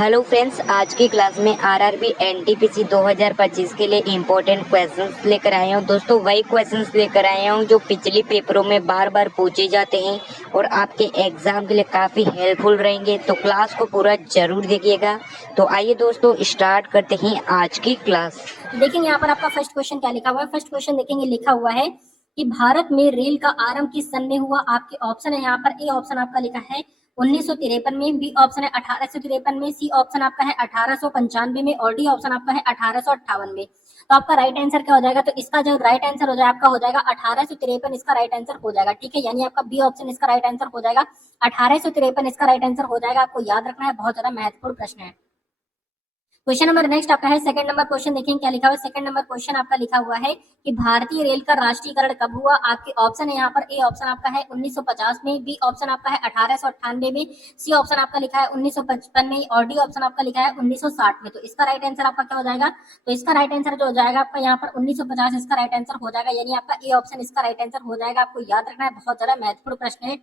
Hello friends, आज की class में आरआरबी एनटीपीसी 2025 के लिए इम्पोर्टेंट क्वेश्चंस लेकर आए हूँ। दोस्तों, वही क्वेश्चंस लेकर आए हूँ जो पिछले पेपरों में बार बार पूछे जाते हैं और आपके एग्जाम के लिए काफ़ी हेल्पफुल रहेंगे। तो क्लास को पूरा जरूर देखिएगा। तो आइए दोस्तों, स्टार्ट करते हैं आज की क्लास। देखेंगे यहाँ पर आपका फर्स्ट क्वेश्चन क्या लिखा हुआ है। फर्स्ट क्वेश्चन देखेंगे, लिखा हुआ है कि भारत में रेल का आरंभ किस सन में हुआ। आपके ऑप्शन है यहाँ पर, ए ऑप्शन आपका लिखा है 1953 में, बी ऑप्शन है 1853 में, सी ऑप्शन आपका है 1895 में और डी ऑप्शन आपका है 1858 में। तो आपका राइट आंसर क्या हो जाएगा? तो इसका जो राइट आंसर हो जाएगा आपका हो जाएगा 1853, इसका राइट आंसर हो जाएगा। ठीक है, यानी आपका बी ऑप्शन इसका राइट आंसर हो जाएगा 1853, इसका राइट आंसर हो जाएगा। आपको याद रखना है, बहुत ज्यादा महत्वपूर्ण प्रश्न है। क्वेश्चन नंबर नेक्स्ट आपका है सेकंड नंबर क्वेश्चन। देखेंगे क्या लिखा हुआ है। सेकंड नंबर क्वेश्चन आपका लिखा हुआ है कि भारतीय रेल का राष्ट्रीयकरण कब हुआ। आपके ऑप्शन है यहाँ पर, ए ऑप्शन आपका है 1950 में, बी ऑप्शन आपका है 1898 में, सी ऑप्शन आपका लिखा है 1955 में और डी ऑप्शन आपका लिखा है 1960 में। तो इसका राइट आंसर आपका क्या हो जाएगा? तो इसका राइट आंसर जो हो जाएगा आपका यहाँ पर 1950 इसका राइट आंसर हो जाएगा, यानी आपका ए ऑप्शन इसका राइट आंसर हो जाएगा। आपको याद रखना है, बहुत ज्यादा महत्वपूर्ण प्रश्न है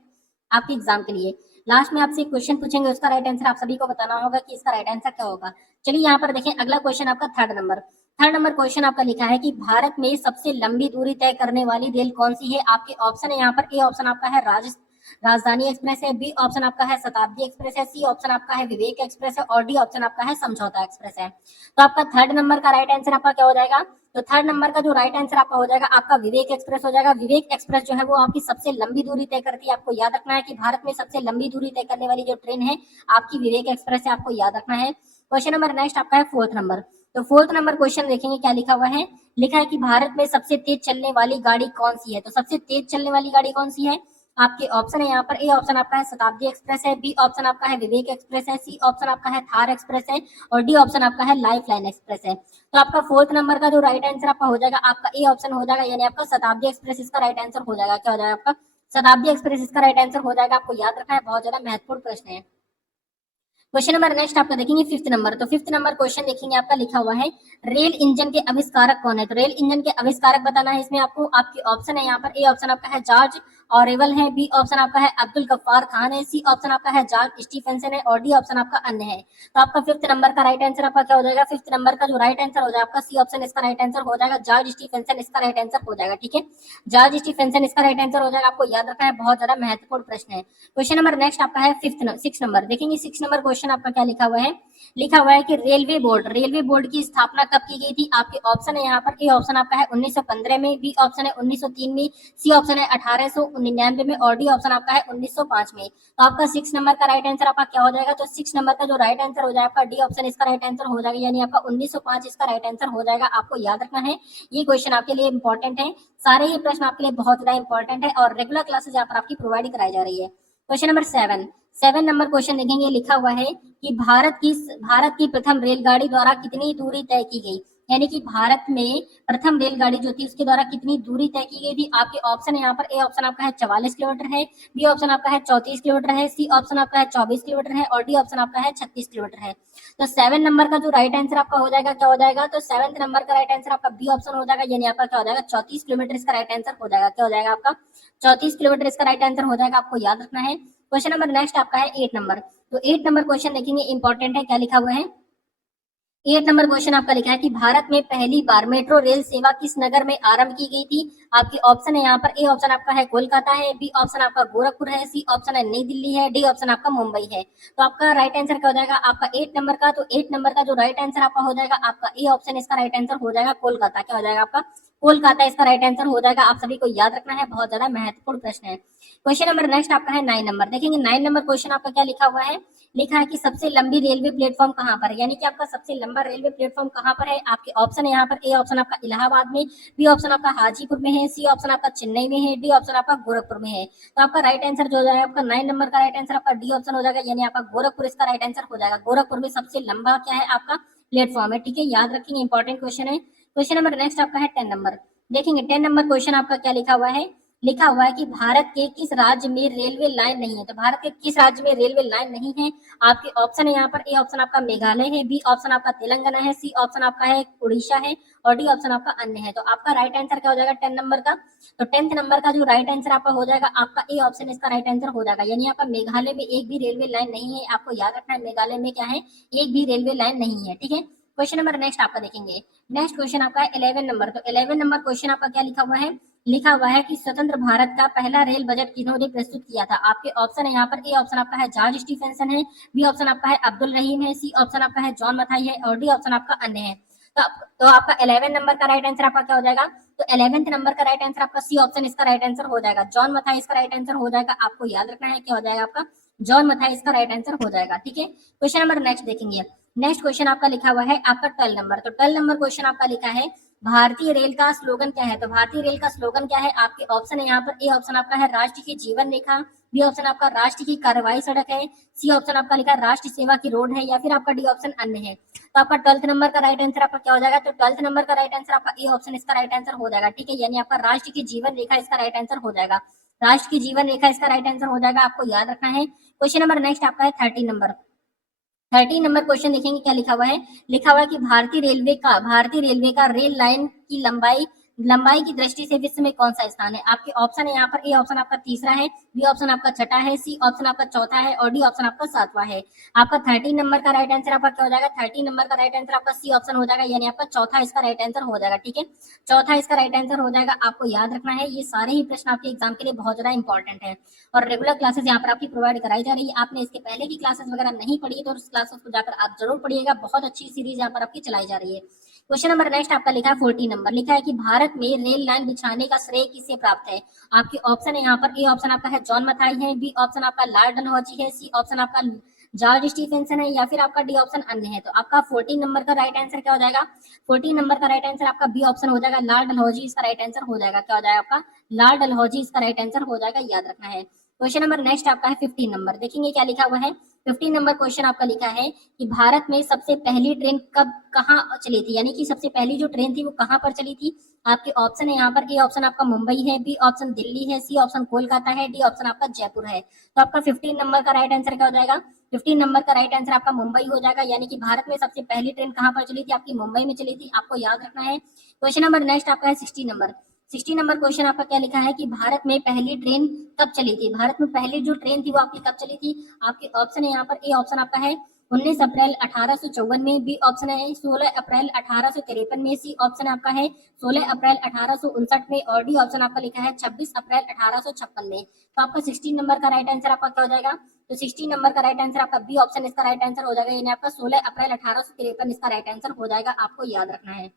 आपके एग्जाम के लिए। लास्ट में आपसे क्वेश्चन पूछेंगे, उसका राइट आंसर आप सभी को बताना होगा कि इसका राइट आंसर क्या होगा। चलिए यहाँ पर देखें, अगला क्वेश्चन आपका third number. Third number question आपका लिखा है कि भारत में सबसे लंबी दूरी तय करने वाली रेल कौन सी है। आपके ऑप्शन है यहाँ पर, ए ऑप्शन आपका है राजधानी एक्सप्रेस है, बी ऑप्शन आपका है शताब्दी एक्सप्रेस है, सी ऑप्शन आपका है विवेक एक्सप्रेस है और डी ऑप्शन आपका है समझौता एक्सप्रेस है। तो आपका थर्ड नंबर का राइट आंसर आपका क्या हो जाएगा? तो थर्ड नंबर का जो राइट आंसर आपका हो जाएगा आपका विवेक एक्सप्रेस हो जाएगा। विवेक एक्सप्रेस जो है वो आपकी सबसे लंबी दूरी तय करती है। आपको याद रखना है कि भारत में सबसे लंबी दूरी तय करने वाली जो ट्रेन है आपकी विवेक एक्सप्रेस है, आपको याद रखना है। क्वेश्चन नंबर नेक्स्ट आपका है फोर्थ नंबर। तो फोर्थ नंबर क्वेश्चन देखेंगे क्या लिखा हुआ है। लिखा है कि भारत में सबसे तेज चलने वाली गाड़ी कौन सी है। तो सबसे तेज चलने वाली गाड़ी कौन सी है? आपके ऑप्शन है यहाँ पर, ए ऑप्शन आपका है शताब्दी एक्सप्रेस है, बी ऑप्शन आपका है विवेक एक्सप्रेस है, सी ऑप्शन आपका है थार एक्सप्रेस है और डी ऑप्शन आपका है लाइफ लाइन एक्सप्रेस है। तो आपका फोर्थ नंबर का जो राइट आंसर आपका हो जाएगा आपका ए ऑप्शन हो जाएगा, यानी आपका शताब्दी एक्सप्रेस इसका राइट आंसर हो जाएगा। क्या हो जाएगा आपका? शताब्दी एक्सप्रेस इसका राइट आंसर हो जाएगा। आपको याद रखना है, बहुत ज्यादा महत्वपूर्ण प्रश्न है। क्वेश्चन नंबर नेक्स्ट आपका देखेंगे फिफ्थ नंबर। तो फिफ्थ नंबर क्वेश्चन देखेंगे आपका लिखा हुआ है रेल इंजन के आविष्कारक कौन है। तो रेल इंजन के आविष्कारक बताना है इसमें आपको। आपके ऑप्शन है यहाँ पर, ए ऑप्शन आपका है जॉर्ज ऑरेवल है, बी ऑप्शन आपका है अब्दुल गफ्फार खान है, सी ऑप्शन आपका है जॉर्ज स्टीफेंसन है और डी ऑप्शन आपका अन्य है। तो आपका फिफ्थ नंबर का राइट आंसर आपका क्या हो जाएगा? फिफ्थ नंबर का जो राइट आंसर हो जाएगा आपका सी ऑप्शन इसका राइट आंसर हो जाएगा, जॉर्ज स्टीफेंसन इसका राइट आंसर हो जाएगा। ठीक है, जॉर्ज स्टीफेंसन इसका राइट आंसर हो जाएगा। आपको याद रखना है, बहुत ज्यादा महत्वपूर्ण प्रश्न है। क्वेश्चन नंबर नेक्स्ट आपका है सिक्स नंबर। देखेंगे सिक्स नंबर क्वेश्चन आपका क्या लिखा हुआ है। लिखा हुआ है कि रेलवे बोर्ड की स्थापना कब की गई थी। आपके ऑप्शन है यहाँ पर, ए ऑप्शन आपका है 1915 में, बी ऑप्शन है 1903 में, सी ऑप्शन है 1899 में और डी ऑप्शन आपका है 1905 में। तो आपका सिक्स नंबर का राइट आंसर आपका क्या हो जाएगा? तो सिक्स नंबर का जो राइट आंसर हो जाएगा आपका डी ऑप्शन इसका राइट आंसर हो जाएगा, यानी आपका 1905 इसका राइट आंसर हो जाएगा। आपको याद रखना है, ये क्वेश्चन आपके लिए इंपॉर्टेंट है। सारे ही प्रश्न आपके लिए बहुत ज्यादा इंपॉर्टेंट है और रेगुलर क्लासेस यहाँ पर आपकी प्रोवाइड कराई जा रही है। Question number seven number question देखेंगे, लिखा हुआ है कि भारत की प्रथम रेलगाड़ी द्वारा कितनी दूरी तय की गई। यानी कि भारत में प्रथम रेलगाड़ी जो थी उसके द्वारा कितनी दूरी तय की गई थी। आपके ऑप्शन है यहाँ पर, ए ऑप्शन आपका है 44 किलोमीटर है, बी ऑप्शन आपका है 34 किलोमीटर है, सी ऑप्शन आपका है 24 किलोमीटर है और डी ऑप्शन आपका है 36 किलोमीटर है। तो सेवन नंबर का जो राइट आंसर आपका हो जाएगा क्या हो जाएगा? तो सेवंथ नंबर का राइट आंसर आपका बी ऑप्शन हो जाएगा, यानी आपका क्या हो जाएगा? 34 किलोमीटर इसका राइट आंसर हो जाएगा। क्या हो जाएगा आपका? 34 किलोमीटर इसका राइट आंसर हो जाएगा। आपको याद रखना है। क्वेश्चन नंबर नेक्स्ट आपका है 8 नंबर। तो 8 नंबर क्वेश्चन देखेंगे, इंपॉर्टेंट है। क्या लिखा हुआ है? 8 नंबर क्वेश्चन आपका लिखा है कि भारत में पहली बार मेट्रो रेल सेवा किस नगर में आरंभ की गई थी। आपके ऑप्शन है यहाँ पर, ए ऑप्शन आपका है कोलकाता है, बी ऑप्शन आपका गोरखपुर है, सी ऑप्शन है नई दिल्ली है, डी ऑप्शन आपका मुंबई है। तो आपका राइट आंसर क्या हो जाएगा? आपका 8 नंबर का। तो 8 नंबर का जो राइट आंसर आपका हो जाएगा आपका ए ऑप्शन इसका राइट आंसर हो जाएगा कोलकाता। क्या हो जाएगा आपका? कोलकाता इसका राइट आंसर हो जाएगा। आप सभी को याद रखना है, बहुत ज्यादा महत्वपूर्ण प्रश्न है। क्वेश्चन नंबर नेक्स्ट आपका है 9 नंबर। देखेंगे 9 नंबर क्वेश्चन आपका क्या लिखा हुआ है। लिखा है कि सबसे लंबी रेलवे प्लेटफॉर्म कहाँ पर है, यानी कि आपका सबसे लंबा रेलवे प्लेटफॉर्म कहाँ पर है। आपके ऑप्शन है यहाँ पर, ए ऑप्शन आपका इलाहाबाद में, बी ऑप्शन आपका हाजीपुर में है, सी ऑप्शन आपका चेन्नई में है, डी ऑप्शन आपका गोरखपुर में है। तो आपका राइट आंसर जो हो जाएगा आपका 9 नंबर का राइट आंसर आपका डी ऑप्शन हो जाएगा, यानी आपका गोरखपुर इसका राइट आंसर हो जाएगा। गोरखपुर में सबसे लंबा क्या है आपका प्लेटफॉर्म है। ठीक है, याद रखेंगे, इंपॉर्टेंट क्वेश्चन है। क्वेश्चन नंबर नेक्स्ट आपका है 10 नंबर। देखेंगे 10 नंबर क्वेश्चन आपका क्या लिखा हुआ है। लिखा हुआ है कि भारत के किस राज्य में रेलवे लाइन नहीं है। तो भारत के किस राज्य में रेलवे लाइन नहीं है? आपके ऑप्शन है यहाँ पर, ए ऑप्शन आपका मेघालय है, बी ऑप्शन आपका तेलंगाना है, सी ऑप्शन आपका है उड़ीसा है और डी ऑप्शन आपका अन्य है। तो आपका राइट आंसर क्या हो जाएगा 10 नंबर का? तो 10th नंबर का जो राइट आंसर आपका हो जाएगा, आपका ए ऑप्शन इसका राइट आंसर हो जाएगा। यानी आपका मेघालय में एक भी रेलवे लाइन नहीं है। आपको याद रखना है मेघालय में क्या है, एक भी रेलवे लाइन नहीं है। ठीक है, क्वेश्चन नंबर नेक्स्ट आपका देखेंगे। नेक्स्ट क्वेश्चन आपका है 11 नंबर। तो 11 नंबर क्वेश्चन आपका क्या लिखा हुआ है? लिखा हुआ है कि स्वतंत्र भारत का पहला रेल बजट किन्होंने प्रस्तुत किया था? आपके ऑप्शन है यहाँ पर, ए ऑप्शन आपका है जॉर्ज स्टीफेंसन है, बी ऑप्शन आपका है अब्दुल रहीम है, सी ऑप्शन आपका है जॉन मथाई है और डी ऑप्शन आपका अन्य है। तो आपका 11 नंबर का राइट आंसर आपका क्या हो जाएगा? तो 11th नंबर का राइट आंसर आपका सी ऑप्शन इसका राइट आंसर हो जाएगा। जॉन मथाई इसका राइट आंसर हो जाएगा। आपको याद रखना है क्या हो जाएगा आपका, जॉन मथाई इसका राइट आंसर हो जाएगा। ठीक है, क्वेश्चन नंबर नेक्स्ट देखेंगे। नेक्स्ट क्वेश्चन आपका लिखा हुआ है आपका 12 नंबर। तो 12 नंबर क्वेश्चन आपका लिखा है भारतीय रेल का स्लोगन क्या है? तो भारतीय रेल का स्लोगन क्या है? आपके ऑप्शन है यहाँ पर, ए ऑप्शन आपका है राष्ट्र की जीवन रेखा, बी ऑप्शन आपका राष्ट्र की कार्रवाई सड़क है, सी ऑप्शन आपका लिखा है राष्ट्र सेवा की रोड है या फिर आपका डी ऑप्शन अन्य है। तो आपका 12th नंबर का राइट आंसर आपका क्या हो जाएगा? तो 12th नंबर का राइट आंसर आपका ए ऑप्शन इसका राइट आंसर हो जाएगा। ठीक है, यानी आपका राष्ट्र की जीवन रेखा इसका राइट आंसर हो जाएगा। राष्ट्र की जीवन रेखा इसका राइट आंसर हो जाएगा, आपको याद रखना है। क्वेश्चन नंबर नेक्स्ट आपका है 13 नंबर। 13 नंबर क्वेश्चन देखेंगे क्या लिखा हुआ है। लिखा हुआ है कि भारतीय रेलवे का रेल लाइन की लंबाई की दृष्टि से विश्व में कौन सा स्थान है? आपके ऑप्शन है यहाँ पर, ए ऑप्शन आपका तीसरा है, बी ऑप्शन आपका छठा है, सी ऑप्शन आपका चौथा है और डी ऑप्शन आपका सातवां है। आपका 13 नंबर का राइट आंसर आपका क्या हो जाएगा? 13 नंबर का राइट आंसर आपका सी ऑप्शन हो जाएगा, यानी आपका चौथा इसका राइट आंसर हो जाएगा। ठीक है, चौथा इसका राइट आंसर हो जाएगा। आपको याद रखना है ये सारे ही प्रश्न आपके एग्जाम के लिए बहुत ज्यादा इंपॉर्टेंट है और रेगुलर क्लासेस यहाँ पर आपकी प्रोवाइड कराई जा रही है। आपने इसके पहले की क्लासेस वगैरह नहीं पढ़ी तो उस क्लासेस को जाकर आप जरूर पढ़िएगा। बहुत अच्छी सीरीज यहाँ पर आपकी चलाई जा रही है। क्वेश्चन नंबर नेक्स्ट आपका लिखा है 14 नंबर। लिखा है कि भारत में रेल लाइन बिछाने का श्रेय किसे प्राप्त है? आपके ऑप्शन है यहाँ पर, ए ऑप्शन आपका है जॉन मथाई है, बी ऑप्शन आपका लॉर्ड डलहौजी है, सी ऑप्शन आपका जॉर्ज स्टीफेंसन है या फिर आपका डी ऑप्शन अन्य है। तो आपका 14 नंबर का राइट आंसर क्या हो जाएगा? 14 नंबर का राइट आंसर आपका बी ऑप्शन हो जाएगा, लॉर्ड डलहौजी इसका राइट आंसर हो जाएगा। क्या हो जाएगा आपका? लॉर्ड डलहौजी इसका राइट आंसर हो जाएगा, याद रखना है। क्वेश्चन नंबर नेक्स्ट आपका है 15 नंबर। देखेंगे क्या लिखा हुआ है। 15 नंबर क्वेश्चन आपका लिखा है कि भारत में सबसे पहली ट्रेन कब कहाँ चली थी? यानी कि सबसे पहली जो ट्रेन थी वो कहाँ पर चली थी? आपके ऑप्शन है यहाँ पर, ए ऑप्शन आपका मुंबई है, बी ऑप्शन दिल्ली है, सी ऑप्शन कोलकाता है, डी ऑप्शन आपका जयपुर है। तो आपका 15 नंबर का राइट आंसर क्या हो जाएगा? 15 नंबर का राइट आंसर आपका मुंबई हो जाएगा। यानी कि भारत में सबसे पहली ट्रेन कहाँ पर चली थी? आपकी मुंबई में चली थी। आपको याद रखना है। क्वेश्चन नंबर नेक्स्ट आपका है 60 नंबर। 60 नंबर क्वेश्चन आपका क्या लिखा है कि भारत में पहली ट्रेन कब चली थी? भारत में पहली जो ट्रेन थी वो आपकी कब चली थी? आपके ऑप्शन है यहाँ पर, ए ऑप्शन आपका है 19 अप्रैल 1854 में, बी ऑप्शन है 16 अप्रैल 1853 में, सी ऑप्शन आपका है 16 अप्रैल 1859 में और डी ऑप्शन आपका लिखा है 26 अप्रैल 1856 में। तो आपका 16 नंबर का राइट आंसर आपका क्या हो जाएगा? तो 16 नंबर का राइट आंसर आपका बी ऑप्शन इसका राइट आंसर हो जाएगा, यानी आपका 16 अप्रैल 1853 इसका राइट आंसर हो जाएगा। आपको याद रखना है।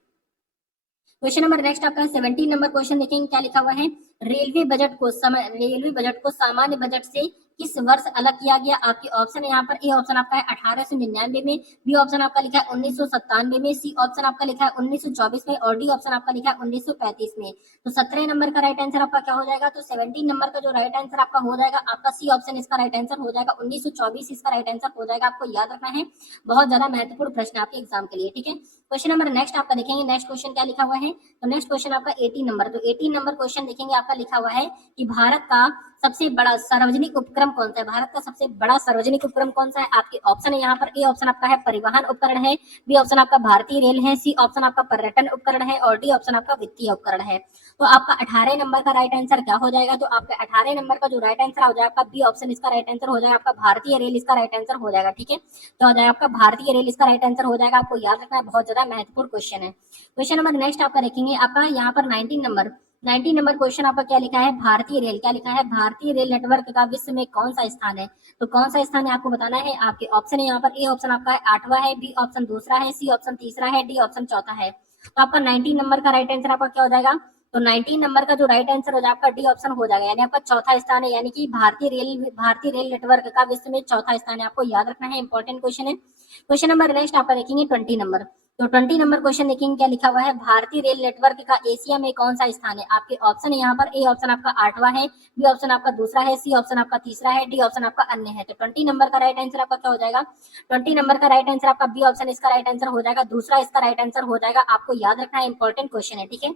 क्वेश्चन नंबर नेक्स्ट आपका 17 नंबर क्वेश्चन देखेंगे क्या लिखा हुआ है। रेलवे बजट को सामान्य बजट से किस वर्ष अलग किया गया? आपके ऑप्शन है यहाँ पर, ए ऑप्शन आपका है 1899 में, बी ऑप्शन आपका लिखा है 1997 में, सी ऑप्शन आपका लिखा है 1924 में और डी ऑप्शन आपका लिखा है 1935 में। तो 17 नंबर का राइट आंसर आपका क्या हो जाएगा? तो 17 नंबर का जो राइट आंसर आपका हो जाएगा, आपका सी ऑप्शन इसका राइट आंसर हो जाएगा, 1924 इसका राइट आंसर हो जाएगा। आपको याद रखना है, बहुत ज्यादा महत्वपूर्ण प्रश्न आपके एग्जाम के लिए। ठीक है, क्वेश्चन नंबर नेक्स्ट आपका देखेंगे। नेक्स्ट क्वेश्चन क्या लिखा हुआ है। तो नेक्स्ट क्वेश्चन आपका 18 नंबर। तो 18 नंबर क्वेश्चन देखेंगे आपका लिखा हुआ है कि भारत का सबसे बड़ा सार्वजनिक उपक्रम कौन सा है? भारत का सबसे बड़ा सार्वजनिक उपक्रम कौन सा है? आपके ऑप्शन है यहाँ पर, ए ऑप्शन आपका है परिवहन उपकरण है, बी ऑप्शन आपका भारतीय रेल है, सी ऑप्शन आपका पर्यटन उपकरण है और डी ऑप्शन आपका वित्तीय उपकरण है। तो आपका 18 नंबर का राइट आंसर क्या हो जाएगा? तो आपका 18 नंबर का जो राइट आंसर हो जाएगा आपका बी ऑप्शन इसका राइट आंसर हो जाएगा, आपका भारतीय रेल इसका राइट आंसर हो जाएगा। ठीक है, तो हो जाएगा आपका भारतीय रेल इसका राइट आंसर हो जाएगा। आपको याद रखना है, बहुत ज्यादा महत्वपूर्ण क्वेश्चन है। क्वेश्चन नंबर नेक्स्ट आपका देखेंगे आपका यहाँ पर 19 नंबर क्वेश्चन आपका क्या लिखा है। भारतीय रेल क्या लिखा है? भारतीय रेल नेटवर्क का विश्व में कौन सा स्थान है? तो कौन सा स्थान है आपको बताना है। आपके ऑप्शन है यहाँ पर, ए ऑप्शन आपका है 8वां है, बी ऑप्शन दूसरा है, सी ऑप्शन तीसरा है, डी ऑप्शन चौथा है। तो आपका 19 नंबर का राइट आंसर आपका क्या हो जाएगा? तो 19 नंबर का जो राइट आंसर हो जाएगा आपका डी ऑप्शन हो जाएगा, यानी आपका चौथा स्थान है। यानी कि भारतीय रेल नेटवर्क का विश्व में चौथा स्थान है। आपको याद रखना है, इंपॉर्टेंट क्वेश्चन है। क्वेश्चन नंबर नेक्स्ट आपका देखेंगे 20 नंबर। तो 20 नंबर क्वेश्चन देखेंगे क्या लिखा हुआ है। भारतीय रेल नेटवर्क का एशिया में कौन सा स्थान है? आपके ऑप्शन है यहाँ पर, ए ऑप्शन आपका 8वां है, बी ऑप्शन आपका दूसरा है, सी ऑप्शन आपका तीसरा है, डी ऑप्शन आपका अन्य है। तो 20 नंबर का राइट आंसर आपका क्या हो जाएगा? 20 नंबर का राइट आंसर आपका बी ऑप्शन इसका राइट आंसर हो जाएगा, दूसरा इसका राइट आंसर हो जाएगा। आपको याद रखना है, इंपॉर्टेंट क्वेश्चन है। ठीक है,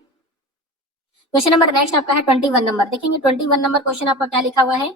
क्वेश्चन नंबर नेक्स्ट आपका है 21 नंबर। देखेंगे 21 नंबर क्वेश्चन आपका क्या लिखा हुआ है।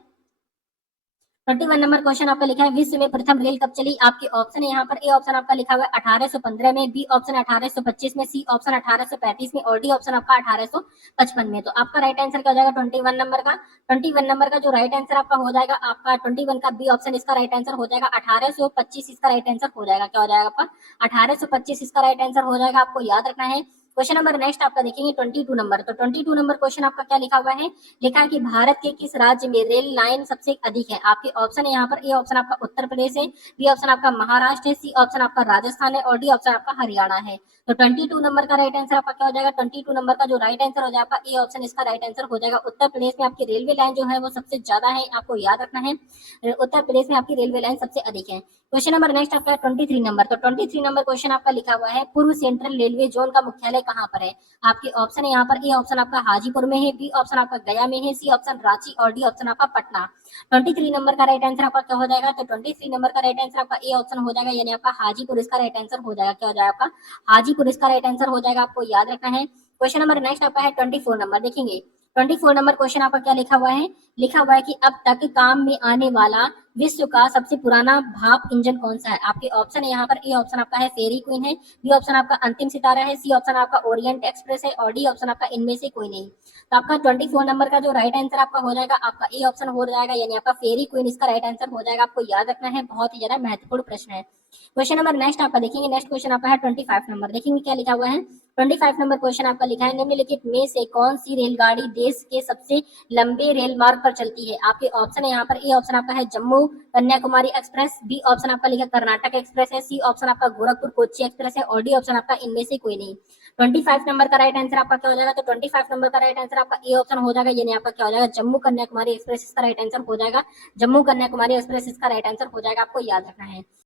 21 नंबर क्वेश्चन आपका लिखा है विश्व में प्रथम रेल कब चली। आपके ऑप्शन है यहाँ पर, ए ऑप्शन आपका लिखा हुआ है 1815 में, बी ऑप्शन 1825 में, सी ऑप्शन 1835 में और डी ऑप्शन आपका 1855 में। तो आपका राइट आंसर क्या हो जाएगा 21 नंबर का। 21 नंबर का जो राइट आंसर आपका हो जाएगा, आपका 21 का बी ऑप्शन इसका राइट आंसर हो जाएगा 1825 इसका राइट आंसर हो जाएगा। क्या हो जाएगा आपका 1825 इसका राइट आंसर हो जाएगा, आपको याद रखना है। क्वेश्चन नंबर नेक्स्ट आपका देखेंगे 22 नंबर। तो 22 नंबर क्वेश्चन आपका क्या लिखा हुआ है, लिखा है कि भारत के किस राज्य में रेल लाइन सबसे अधिक है। आपके ऑप्शन है यहाँ पर, ए ऑप्शन आपका उत्तर प्रदेश है, बी ऑप्शन आपका महाराष्ट्र है, सी ऑप्शन आपका राजस्थान है और डी ऑप्शन आपका हरियाणा है। तो 22 नंबर का राइट आंसर आपका क्या हो जाएगा, 22 नंबर का जो राइट आंसर हो जाएगा आपका, ए ऑप्शन इसका राइट आंसर हो जाएगा। उत्तर प्रदेश में आपकी रेलवे लाइन जो है वो सबसे ज्यादा है, आपको याद रखना है, उत्तर प्रदेश में आपकी रेलवे लाइन सबसे अधिक है। क्वेश्चन नंबर नेक्स्ट आपका 23 नंबर। तो 23 नंबर क्वेश्चन आपका लिखा हुआ है पूर्व सेंट्रल रेलवे जोन का मुख्यालय कहाँ पर है। आपके ऑप्शन है यहाँ पर, ए ऑप्शन आपका हाजीपुर में है, बी ऑप्शन आपका गया में है, सी ऑप्शन रांची और डी ऑप्शन आपका पटना। 23 नंबर का राइट आंसर आपका क्या हो जाएगा, तो 23 नंबर का राइट आंसर आपका ए ऑप्शन हो जाएगा, यानी आपका हाजीपुर इसका राइट आंसर हो जाएगा। क्या हो जाएगा आपका हाजीपुर इसका राइट आंसर हो जाएगा, आपको याद रखना है। क्वेश्चन नंबर नेक्स्ट आपका है 24 नंबर। देखेंगे 24 नंबर क्वेश्चन आपका क्या लिखा हुआ है, लिखा हुआ है कि अब तक काम में आने वाला विश्व का सबसे पुराना भाप इंजन कौन सा है। आपके ऑप्शन है यहाँ पर, ए ऑप्शन आपका है फेरी क्वीन है, बी ऑप्शन आपका अंतिम सितारा है, सी ऑप्शन आपका ओरिएंट एक्सप्रेस है और डी ऑप्शन आपका इनमें से कोई नहीं। तो आपका 24 नंबर का जो राइट आंसर आपका हो जाएगा, आपका ए ऑप्शन हो जाएगा, यानी आपका फेरी क्वीन इसका राइट आंसर हो जाएगा, आपको याद रखना है, बहुत ही ज्यादा महत्वपूर्ण प्रश्न है। क्वेश्चन नंबर नेक्स्ट आपका देखेंगे, नेक्स्ट क्वेश्चन आपका है 25 नंबर। देखेंगे क्या लिखा हुआ है, 25 नंबर क्वेश्चन आपका लिखा है निम्नलिखित में से कौन सी रेलगाड़ी देश के सबसे लंबे रेल मार्ग पर चलती है। आपके ऑप्शन है यहाँ पर, ए ऑप्शन आपका है Jammu Kanyakumari express, B option आपका लिखा कर्नाटक एक्सप्रेस है, सी ऑप्शन आपका गोरखपुर कोच्चि एक्सप्रेस है और डी ऑप्शन आपका इनमें से कोई नहीं। 25 नंबर का राइट आंसर आपका क्या हो जाएगा, तो 25 नंबर का राइट आंसर आपका ए ऑप्शन हो जाएगा, यानी आपका क्या हो जाएगा जम्मू कन्याकुमारी एक्सप्रेस इसका राइट आंसर हो जाएगा। जम्मू कन्याकुमारी एक्सप्रेस इसका राइट आंसर हो जाएगा, आपको याद रखना है।